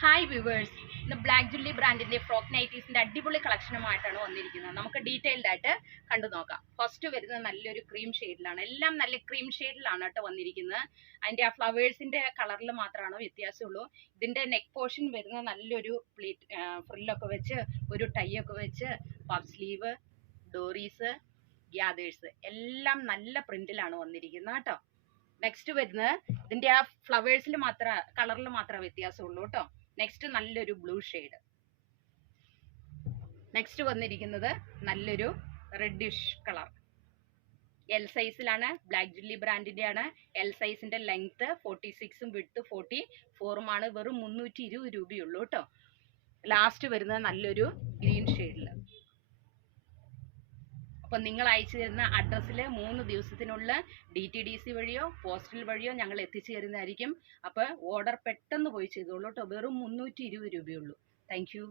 Hi viewers, ഇന്ന് black ജുല്ലി ബ്രാൻഡിന്റെ ഫ്രോക്ക് നൈറ്റീസിന്റെ അടിപൊളി കളക്ഷനുമായിട്ടാണ് വന്നിരിക്കുന്നത്. നമുക്ക് ഡീറ്റെയിൽഡ് ആയിട്ട് കണ്ടു നോക്കാം. ഫസ്റ്റ് വരുന്നത് നല്ലൊരു ക്രീം ഷെയ്ഡിലാണ്. എല്ലാം നല്ല ക്രീം ഷെയ്ഡിലാണ് കേട്ടോ വന്നിരിക്കുന്നത്. അതിന്റെ ആ ഫ്ലവേഴ്സിന്റെ കളറിൽ മാത്രമാണ് വ്യത്യാസമുള്ളൂ. ഇതിന്റെ നെക്ക് പോർഷൻ വരുന്നത് നല്ലൊരു ഫ്രില്ലൊക്കെ വെച്ച് ഒരു ടൈ ഒക്കെ വെച്ച് പഫ് സ്ലീവ്, ഡോറീസ്, ഗ്യാദേഴ്സ് എല്ലാം നല്ല പ്രിന്റിലാണ് വന്നിരിക്കുന്നത് കേട്ടോ. നെക്സ്റ്റ് വരുന്നത് ഇതിന്റെ ആ ഫ്ലവേഴ്സിൽ മാത്രം കളറിൽ മാത്രമേ വ്യത്യാസമുള്ളൂ കേട്ടോ. നെക്സ്റ്റ് നല്ലൊരു ബ്ലൂ ഷെയ്ഡ്. നെക്സ്റ്റ് വന്നിരിക്കുന്നത് നല്ലൊരു റെഡിഷ് കളർ. എൽ സൈസിലാണ്. ബ്ലാക്ക് ജുല്ലി ബ്രാൻഡിന്റെ ആണ്. എൽ സൈസിന്റെ ലെങ്ത് 46ഉം വിഡ്ത്ത് 44ഉമാണ്. വെറും 320 രൂപയുള്ളൂ കേട്ടോ. ലാസ്റ്റ് വരുന്നത് നല്ലൊരു ഗ്രീൻ ഷെയ്ഡിൽ. അപ്പം നിങ്ങൾ അയച്ചു തരുന്ന അഡ്രസ്സിൽ 3 ദിവസത്തിനുള്ളിൽ DTDC വഴിയോ പോസ്റ്റൽ വഴിയോ ഞങ്ങൾ എത്തിച്ചു തരുന്നതായിരിക്കും. അപ്പോൾ ഓർഡർ പെട്ടെന്ന് പോയി ചെയ്തോളൂ കേട്ടോ. വെറും 320 രൂപയുള്ളൂ. Thank U.